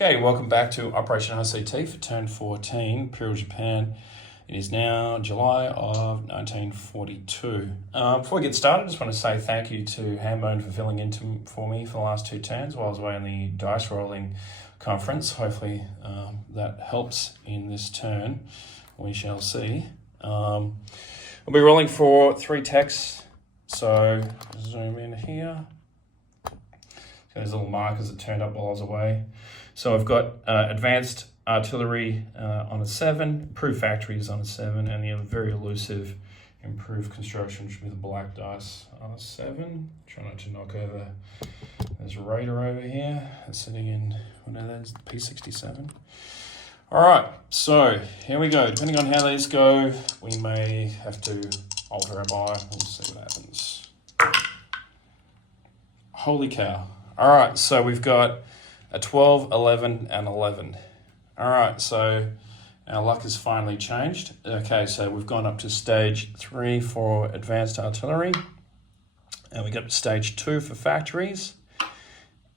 Okay, welcome back to Operation RCT for Turn 14, Imperial Japan. It is now July of 1942. Before we get started, I just want to say thank you to Hambone for filling in for me for the last two turns while I was away on the dice rolling conference. Hopefully that helps in this turn. We shall see. I'll be rolling for 3 techs. So zoom in here. Those little markers that turned up while I was away. So I've got advanced artillery on a 7, improved factories on a 7, and the very elusive improved construction, which would be the black dice on a 7. Try not to knock over. There's a Raider over here. That's sitting in, that's P67. All right, so here we go. Depending on how these go, we may have to alter our buy. We'll see what happens. Holy cow. All right, so we've got a 12, 11, and 11. All right, so our luck has finally changed. Okay, so we've gone up to stage 3 for advanced artillery, and we got to stage 2 for factories,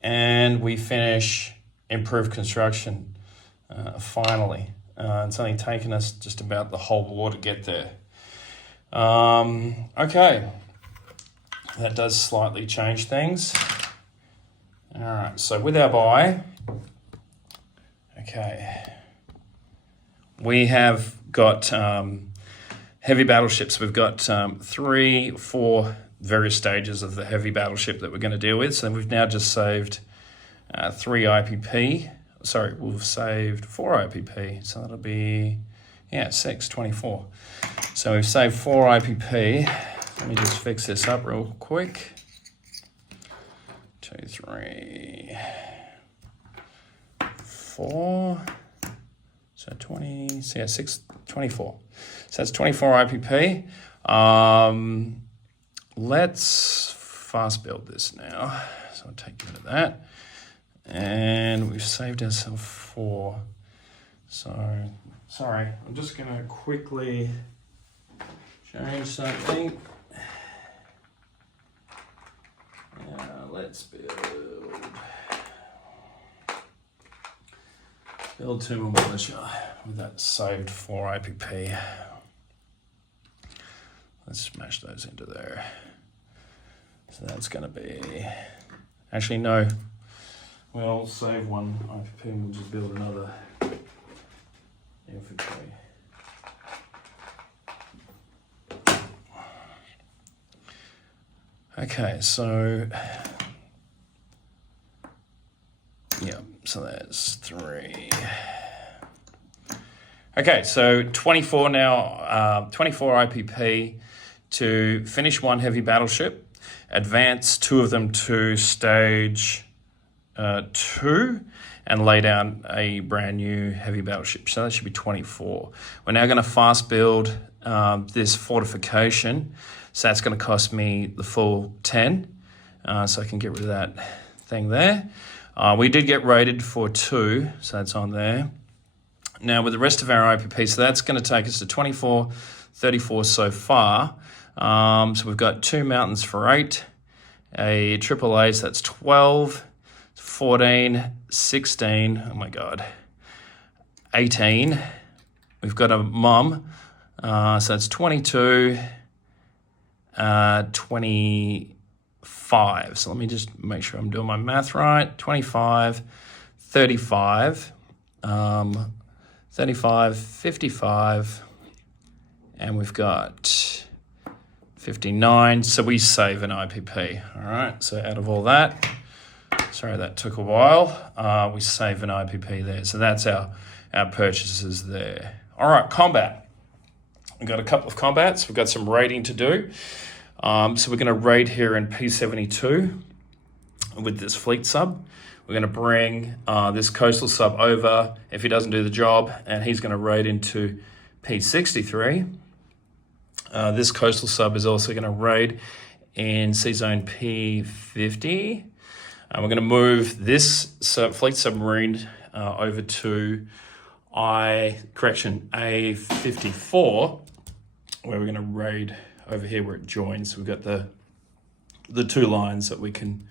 and we finish improved construction, finally. It's only taken us just about the whole war to get there. Okay, that does slightly change things. All right, so with our buy, okay, we have got heavy battleships. We've got 3, 4 various stages of the heavy battleship that we're going to deal with. So we've now just saved 3 IPP. Sorry, we've saved 4 IPP. So that'll be, 6, 24. So we've saved 4 IPP. Let me just fix this up real quick. 2, 3, 4, so 20, so 6, 24. So that's 24 IPP. Let's fast build this now. So I'll take a bit of that. And we've saved ourselves 4. So, sorry, I'm just gonna quickly change something. Let's build 2 more militia with that saved 4 IPP. Let's smash those into there. So that's going to be, actually no, we'll save 1 IPP and we'll just build another infantry. Okay, so so that's 3. Okay, so 24 now, 24 IPP to finish 1 heavy battleship, advance 2 of them to stage 2, and lay down a brand new heavy battleship. So that should be 24. We're now going to fast build this fortification. So that's going to cost me the full 10. So I can get rid of that thing there. We did get rated for 2, so that's on there. Now with the rest of our IPP, so that's going to take us to 24, 34 so far. So we've got 2 mountains for 8, a AAA, so that's 12, 14, 16, oh my God, 18. We've got a mum, so that's 22, 25. So let me just make sure I'm doing my math right. 25, 35, 35, 55, and we've got 59. So we save an IPP. All right. So out of all that, sorry, that took a while. We save an IPP there. So that's our purchases there. All right, combat. We've got a couple of combats. We've got some raiding to do. So we're going to raid here in P72 with this fleet sub. We're going to bring this coastal sub over if he doesn't do the job, and he's going to raid into P63. This coastal sub is also going to raid in Sea Zone P50. We're going to move this fleet submarine over to A54, where we're going to raid over here where it joins. We've got the 2 lines that we can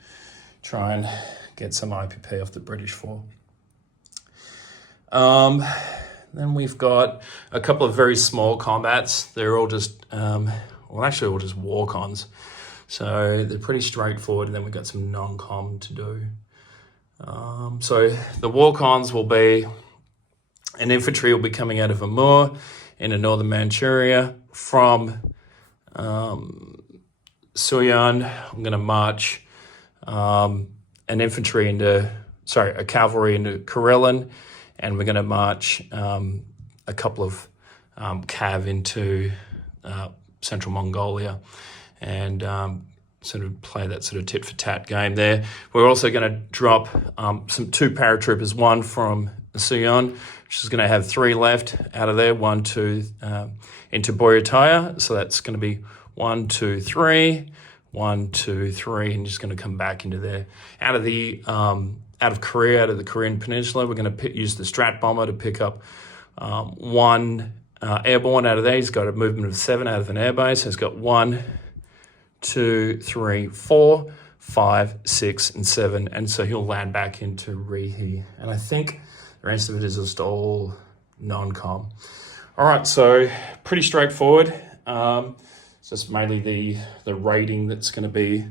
try and get some IPP off the British for. Then we've got a couple of very small combats. They're all just, actually all just walk-ons. So they're pretty straightforward, and then we've got some non-com to do. So the walk-ons will be, an infantry will be coming out of Amur into northern Manchuria. From Suyan, I'm going to march a cavalry into Karelin, and we're going to march a couple of cav into central Mongolia, and sort of play that sort of tit for tat game there. We're also going to drop two paratroopers, one from Suyon, which is going to have 3 left out of there, 1, 2 into Boyataya. So that's going to be 1, 2, 3, 1, 2, 3, and just going to come back into there. Out of the Korea, out of the Korean Peninsula, we're going to use the Strat bomber to pick up 1 airborne out of there. He's got a movement of 7 out of an airbase. So he's got 1, 2, 3, 4, 5, 6, and 7, and so he'll land back into Rihi. And I think the rest of it is just all non-com. All right, so pretty straightforward. It's just mainly the rating that's going to be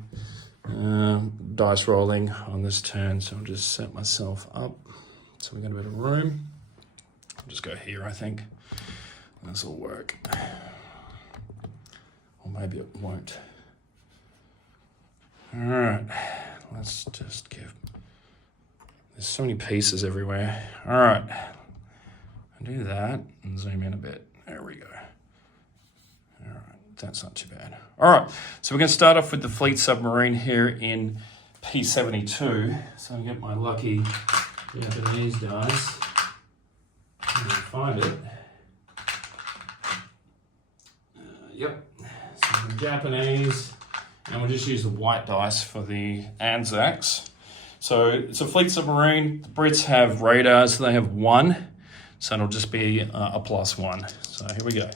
dice rolling on this turn. So I'll just set myself up. So we've got a bit of room. I'll just go here, I think. This will work. Or maybe it won't. All right, let's just give, there's so many pieces everywhere. All right, I'll do that and zoom in a bit. There we go. All right, that's not too bad. All right, so we're going to start off with the fleet submarine here in P72. So I'll get my lucky Japanese dice. I'm going to find it. Yep, so the Japanese. And we'll just use the white dice for the Anzacs. So it's a fleet submarine. The Brits have radars, so they have 1. So it'll just be a +1. So here we go.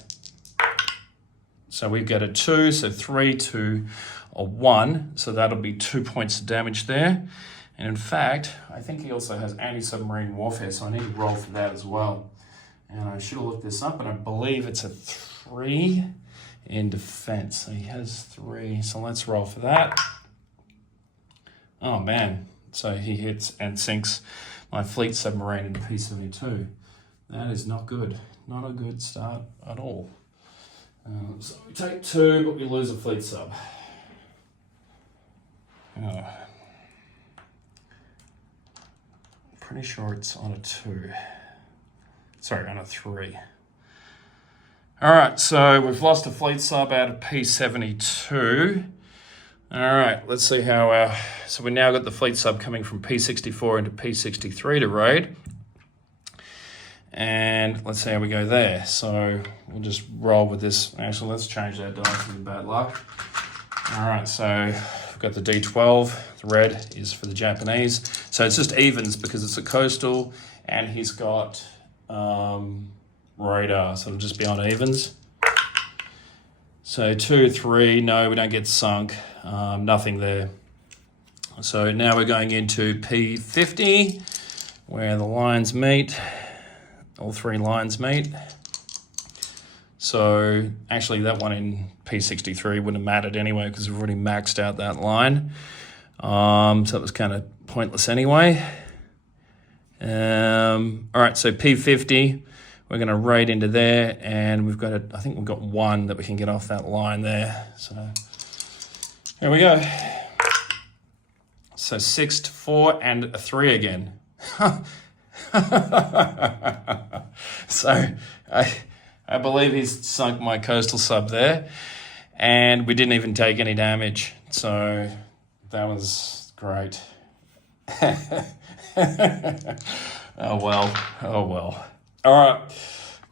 So we've got a 2, so 3 to a 1. So that'll be 2 points of damage there. And in fact, I think he also has anti-submarine warfare, so I need to roll for that as well. And I should have looked this up, and I believe it's a 3 in defense. So he has 3. So let's roll for that. Oh man. So he hits and sinks my fleet submarine into P72. That is not good. Not a good start at all. So we take 2, but we lose a fleet sub. Pretty sure it's on a 2. Sorry, on a 3. All right, so we've lost a fleet sub out of P72. All right, let's see how so we now got the fleet sub coming from P64 into P63 to raid. And let's see how we go there. So we'll just roll with this. Actually, let's change that dice to bad luck. All right, so we've got the D12. The red is for the Japanese. So it's just evens because it's a coastal, and he's got radar, so it'll just be on evens. So 2, 3, no, we don't get sunk, nothing there. So now we're going into P50, where the lines meet, all 3 lines meet. So actually that one in P63 wouldn't have mattered anyway because we've already maxed out that line. So it was kind of pointless anyway. All right, so P50, we're going to raid into there, and we've got I think we've got 1 that we can get off that line there. So here we go. So 6 to 4 and a 3 again. So I believe he's sunk my coastal sub there, and we didn't even take any damage. So that was great. Oh well. All right,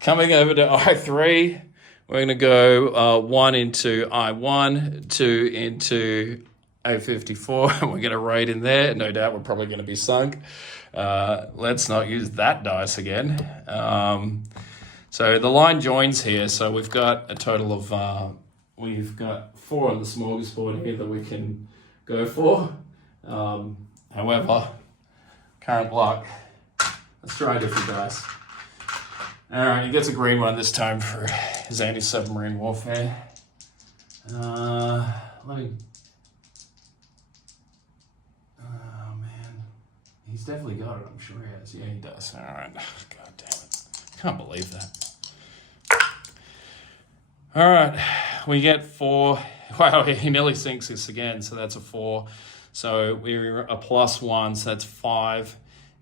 coming over to I3, we're going to go 1 into I1, 2 into A54, and we're going to raid in there. No doubt we're probably going to be sunk. Let's not use that dice again. So the line joins here, so we've got a total of, we've got 4 on the smorgasbord here that we can go for. However, current luck, Let's try a different dice. All right, he gets a green one this time for his anti-submarine warfare. Let me... Oh, man. He's definitely got it, I'm sure he has. Yeah, he does. All right. God damn it. Can't believe that. All right, we get 4. Wow, he nearly sinks this again, so that's a 4. So we're a +1, so that's 5,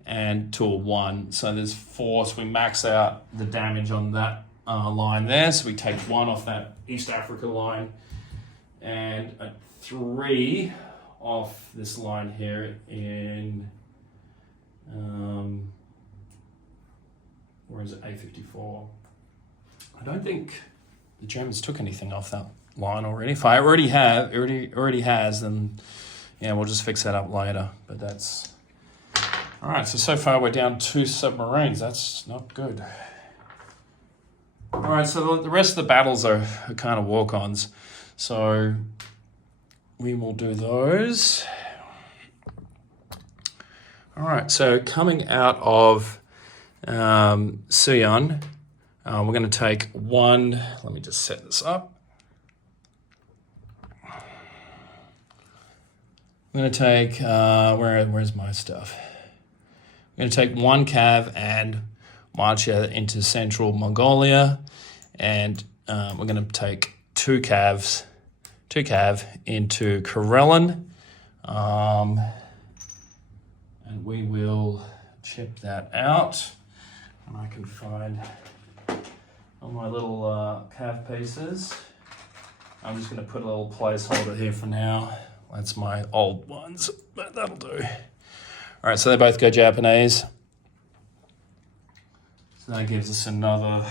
and to a 1. So there's 4, so we max out the damage on that line there. So we take 1 off that East Africa line, and a 3 off this line here in, where is it, A54. I don't think the Germans took anything off that line already. If I already has, then yeah, we'll just fix that up later. But that's all right. So far we're down 2 submarines. That's not good. All right, so the rest of the battles are kind of walk-ons. So we will do those. All right, so coming out of Sion, we're going to take 1. Let me just set this up. I'm going to take, where's my stuff? I'm going to take 1 cav and march into central Mongolia. And we're going to take 2 cav into Karelen. And we will chip that out. And I can find all my little cav pieces. I'm just going to put a little placeholder here for now. That's my old ones, but that'll do. All right, so they both go Japanese. So that gives us another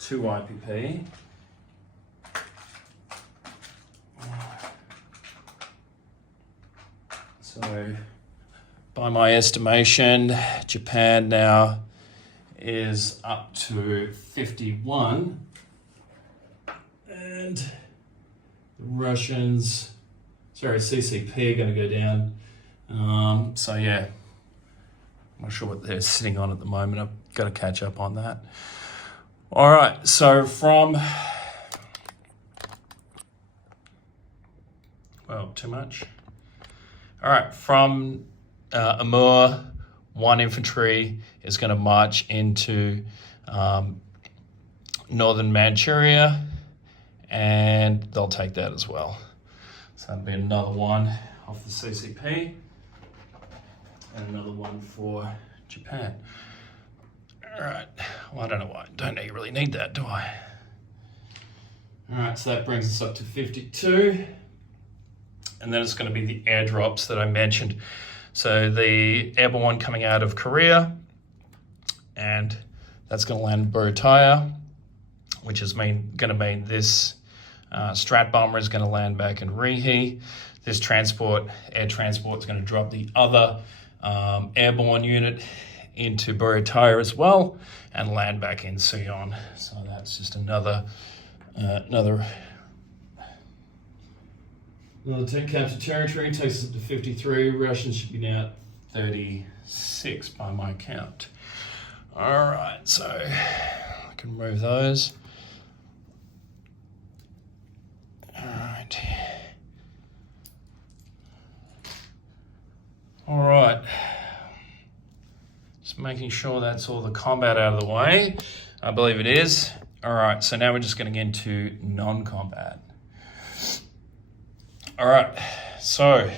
2 IPP. So by my estimation, Japan now is up to 51. And the Russians, CCP are going to go down. So yeah, I'm not sure what they're sitting on at the moment. I've got to catch up on that. All right, so from, well, too much. All right, from Amur, 1 infantry is going to march into northern Manchuria, and they'll take that as well. So that'll be another 1 off the CCP, and another 1 for Japan. All right, well, I don't know why. Don't really need that, do I? All right, so that brings us up to 52. And then it's going to be the airdrops that I mentioned. So the airborne one coming out of Korea, and that's going to land in Borutai, which is going to mean this Strat bomber is going to land back in Rihe. This air transport is going to drop the other airborne unit into Borutai as well and land back in Sion. So that's just another 10 captured territory, takes us up to 53. Russians should be now at 36 by my count. All right, so I can remove those. All right. All right. Just making sure that's all the combat out of the way. I believe it is. All right, so now we're just going to get into non-combat. All right, so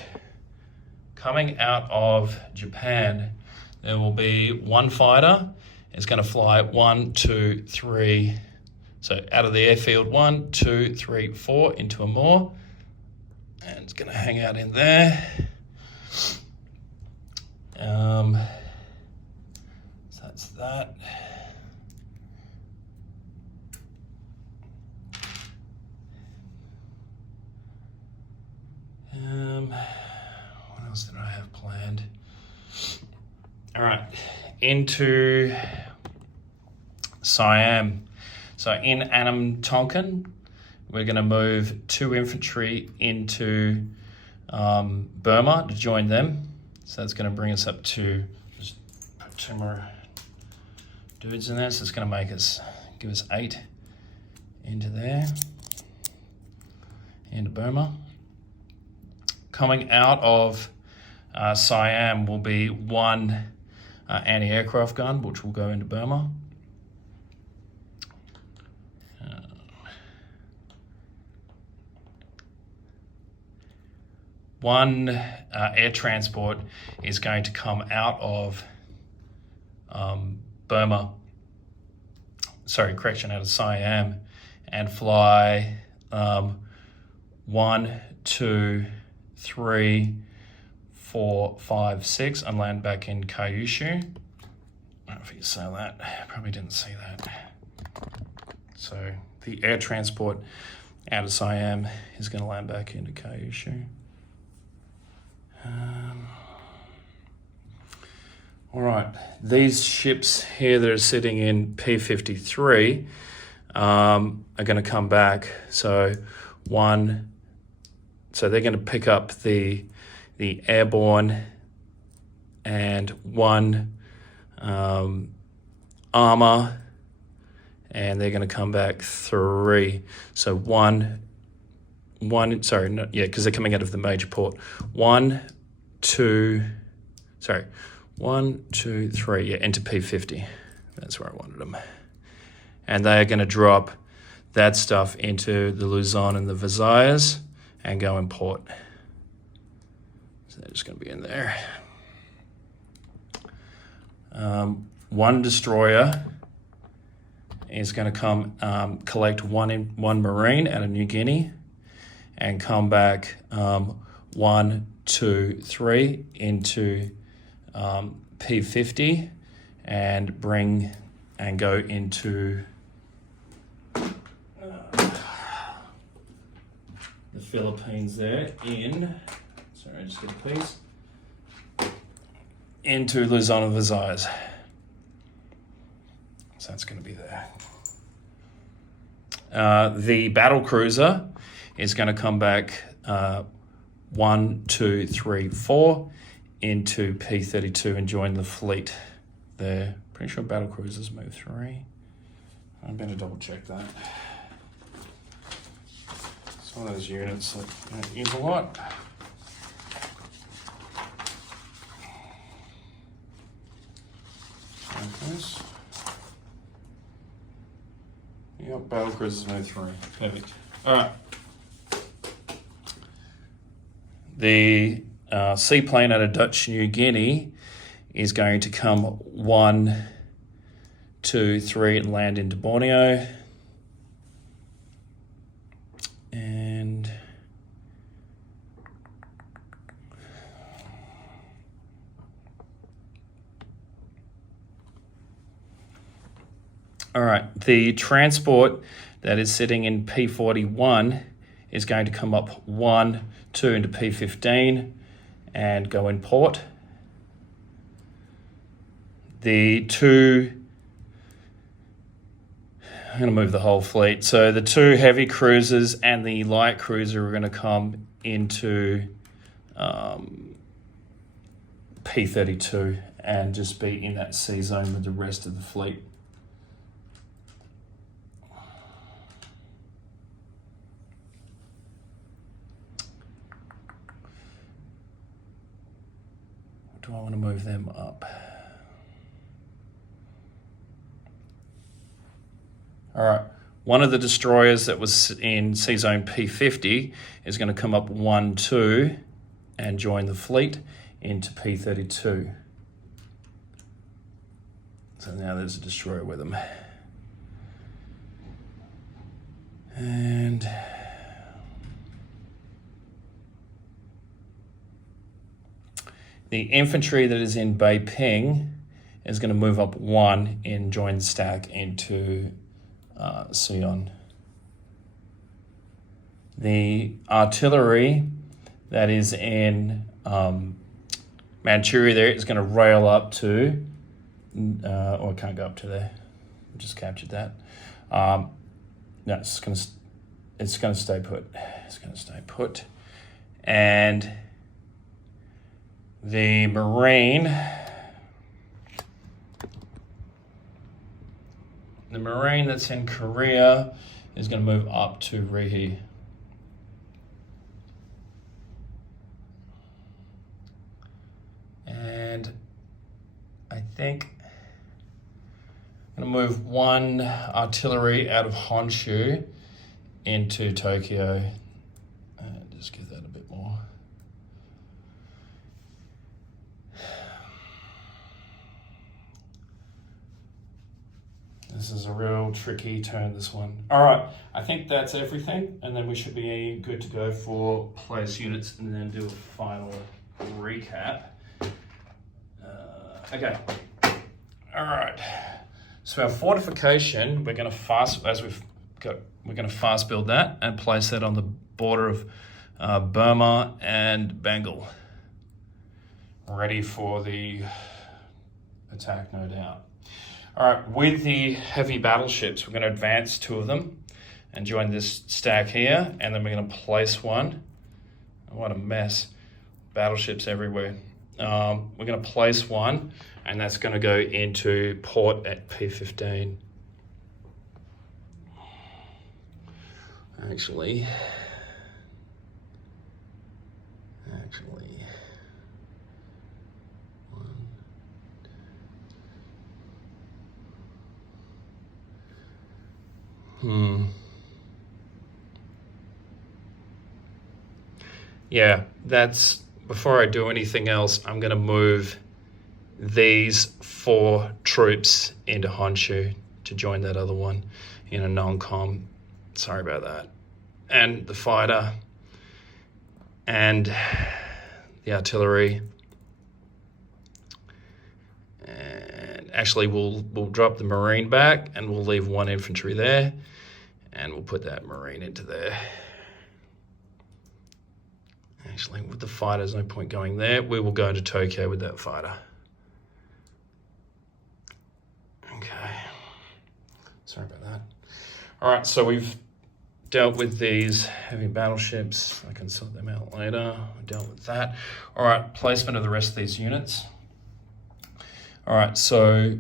coming out of Japan, there will be 1 fighter. It's going to fly 1, 2, 3. So out of the airfield, 1, 2, 3, 4 into Amur. And it's going to hang out in there. So that's that. What else did I have planned? All right, into Siam. So in Anam Tonkin, we're going to move 2 infantry into Burma to join them. So that's going to bring us up to, just put 2 more dudes in there, so it's going to give us 8 into there, into Burma. Coming out of Siam will be 1 anti-aircraft gun, which will go into Burma. One air transport is going to come out of Burma, out of Siam, and fly 1, 2, 3, 4, 5, 6, and land back in Kyushu. I don't know if you saw that. Probably didn't see that. So the air transport out of Siam is going to land back into Kyushu. All right, these ships here that are sitting in P53 are going to come back. So they're going to pick up the airborne and 1 armor, and they're going to come back 3. So because they're coming out of the major port. 1, 2, 3, into P50. That's where I wanted them. And they are going to drop that stuff into the Luzon and the Visayas and go in port. So they're just going to be in there. 1 destroyer is going to come collect one Marine out of New Guinea and come back 1, 2, 3 into P50 and go into the Philippines there just get a piece, into Luzon and Visayas. So that's going to be there. The battle cruiser is going to come back 1, 2, 3, 4 into P32 and join the fleet there. Pretty sure battle cruisers move 3. I better double check that. It's one of those units that I don't use a lot. Yep, battle cruisers move 3. Perfect. All right. The seaplane out of Dutch New Guinea is going to come 1, 2, 3 and land into Borneo. And all right, the transport that is sitting in P41 is going to come up 1, 2 into P15 and go in port. The 2, I'm going to move the whole fleet. So the 2 heavy cruisers and the light cruiser are going to come into P32 and just be in that sea zone with the rest of the fleet. Do I want to move them up? All right, one of the destroyers that was in Sea Zone P50 is going to come up 1, 2 and join the fleet into P32. So now there's a destroyer with them. And the infantry that is in Beiping is going to move up 1 and join the stack into Sion. The artillery that is in Manchuria there is going to rail up to, I can't go up to there. I just captured that. No, it's going to stay put. It's going to stay put, and the Marine the Marine that's in Korea is going to move up to Rihi. And I think I'm going to move one artillery out of Honshu into Tokyo. Just give that a bit more. This is a real tricky turn, this one. All right, I think that's everything, and then we should be good to go for place units and then do a final recap. Okay, all right. So our fortification, we're going to fast build that and place that on the border of Burma and Bengal, ready for the attack, no doubt. All right, with the heavy battleships, we're going to advance 2 of them and join this stack here, and then we're going to place one. What a mess. Battleships everywhere. We're going to place one, and that's going to go into port at P15. Actually. Yeah, that's, before I do anything else, I'm going to move these 4 troops into Honshu to join that other one in a non-com. Sorry about that. And the fighter and the artillery. And actually we'll drop the Marine back and we'll leave 1 infantry there, and we'll put that Marine into there. Actually, with the fighter, there's no point going there. We will go to Tokyo with that fighter. Okay. Sorry about that. All right, so we've dealt with these heavy battleships. I can sort them out later. I dealt with that. All right, placement of the rest of these units. All right, so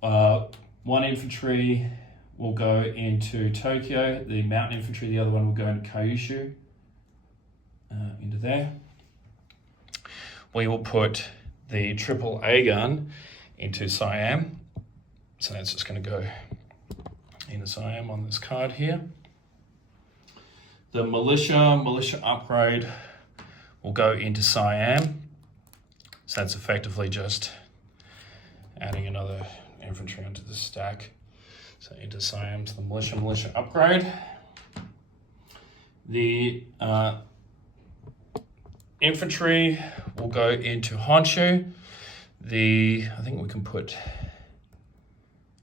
1 infantry will go into Tokyo. The mountain infantry, the other one will go into Kyushu. Into there. We will put the AAA gun into Siam. So that's just going to go into Siam on this card here. The militia upgrade will go into Siam. So that's effectively just adding another infantry onto the stack. So into Siam, so the militia upgrade. The infantry will go into Honshu. I think we can put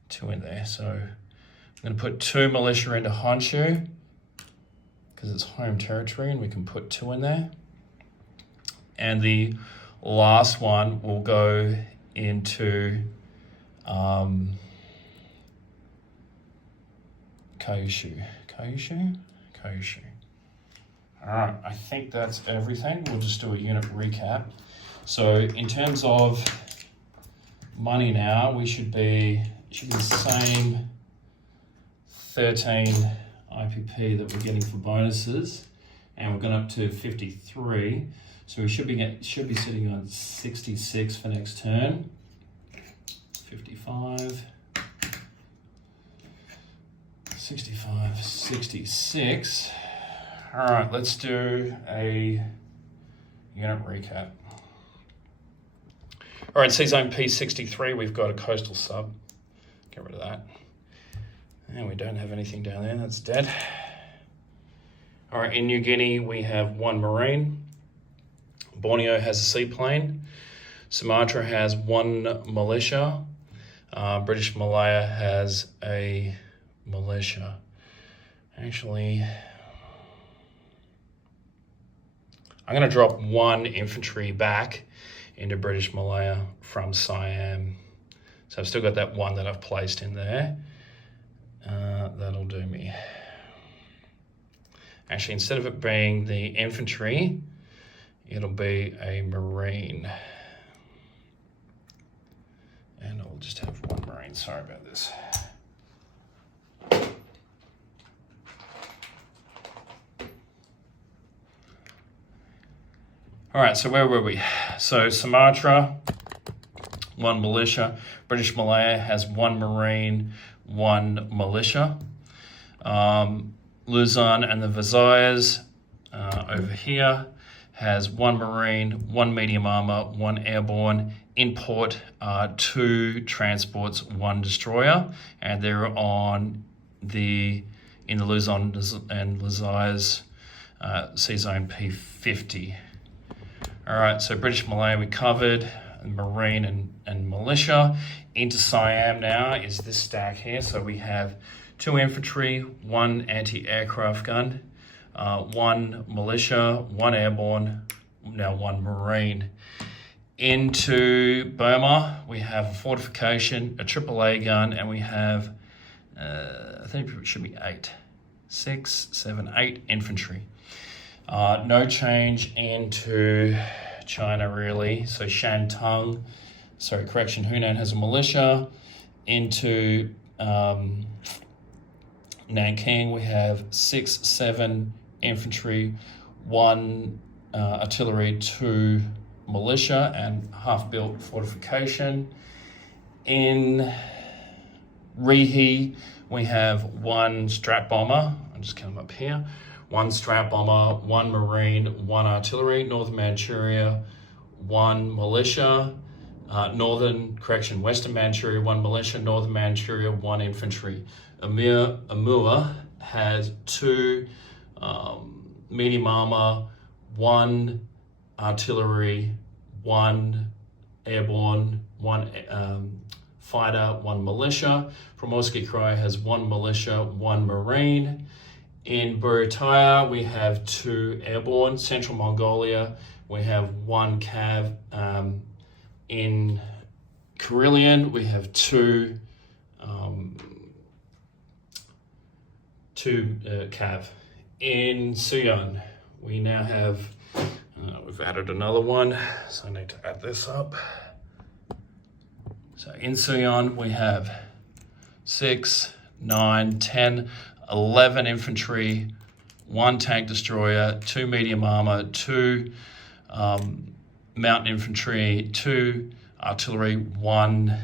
2 in there. So I'm going to put 2 militia into Honshu because it's home territory, and we can put 2 in there. And the last one will go into Kyushu. All right, I think that's everything. We'll just do a unit recap. So in terms of money now, we should be the same 13 IPP that we're getting for bonuses, and we're going up to 53. So we should be sitting on 66 for next turn. 55, 65, 66. All right, let's do a unit recap. All right, C-Zone P63, we've got a coastal sub. Get rid of that. And we don't have anything down there, that's dead. All right, in New Guinea, we have 1 Marine. Borneo has a seaplane. Sumatra has 1 militia. British Malaya has a militia. Actually, I'm going to drop 1 infantry back into British Malaya from Siam. So I've still got that 1 that I've placed in there. That'll do me. Actually, instead of it being the infantry, it'll be a Marine. And I'll just have 1 Marine. Sorry about this. All right, so where were we? So Sumatra, 1 militia. British Malaya has 1 Marine, 1 militia. Luzon and the Visayas over here has 1 Marine, 1 medium armor, 1 airborne. In port, 2 transports, 1 destroyer, and they're in the Luzon and Visayas sea zone P50. All right, so British Malaya we covered, Marine and militia. Into Siam now is this stack here. So we have 2 infantry, 1 anti-aircraft gun, 1 militia, 1 airborne, now 1 Marine. Into Burma, we have a fortification, a AAA gun, and we have, I think it should be 8 infantry. No change into China really. So Hunan has a militia. Into Nanking, we have 6, 7 infantry, 1 artillery, 2 militia, and half-built fortification. In Rihe, we have 1 strat bomber. I'll just come up here. 1 strat bomber, 1 Marine, 1 artillery. Northern Manchuria, 1 militia. Western Manchuria, 1 militia. Northern Manchuria, 1 infantry. Amur has 2 medium armor, 1 artillery, 1 airborne, 1 fighter, 1 militia. Primorski Krai has 1 militia, 1 Marine. In Burutaya, we have 2 airborne. Central Mongolia, we have 1 cav. In Carillion, we have 2 cav. In Suyon, we now have, we've added another one, so I need to add this up. So in Suyon, we have 6, 9, 10, 11 infantry, 1 tank destroyer, 2 medium armor, 2 mountain infantry, 2 artillery, 1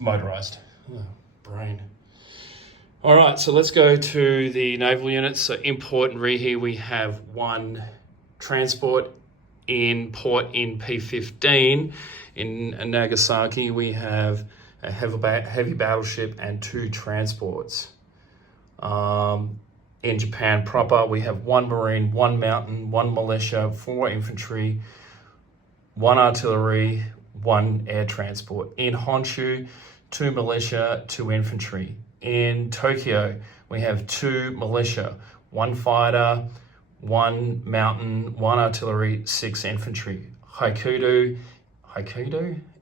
motorized. Oh, brain. All right, so let's go to the naval units. So in port in Rihe, we have 1 transport. In port in P15. In Nagasaki, we have a heavy battleship and 2 transports. In Japan proper, we have 1 Marine, 1 mountain, 1 militia, 4 infantry, 1 artillery, 1 air transport. In Honshu, 2 militia, 2 infantry. In Tokyo, we have 2 militia, 1 fighter, 1 mountain, 1 artillery, 6 infantry. Hokkaido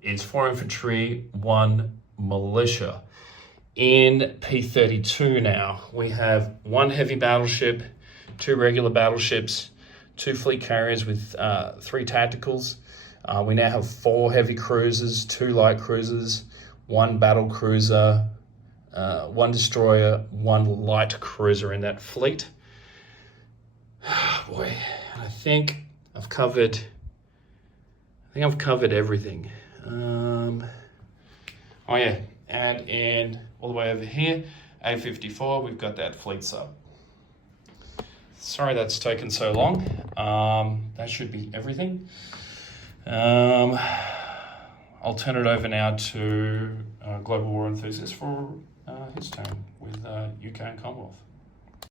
is 4 infantry, 1 militia. In P32 now, we have 1 heavy battleship, 2 regular battleships, 2 fleet carriers with 3 tacticals. We now have 4 heavy cruisers, 2 light cruisers, 1 battle cruiser, 1 destroyer, 1 light cruiser in that fleet. Boy, I think I've covered everything. Oh yeah, and in all the way over here, A54, we've got that fleet sub. Sorry that's taken so long. That should be everything. I'll turn it over now to Global War Enthusiast for his turn with UK and Commonwealth.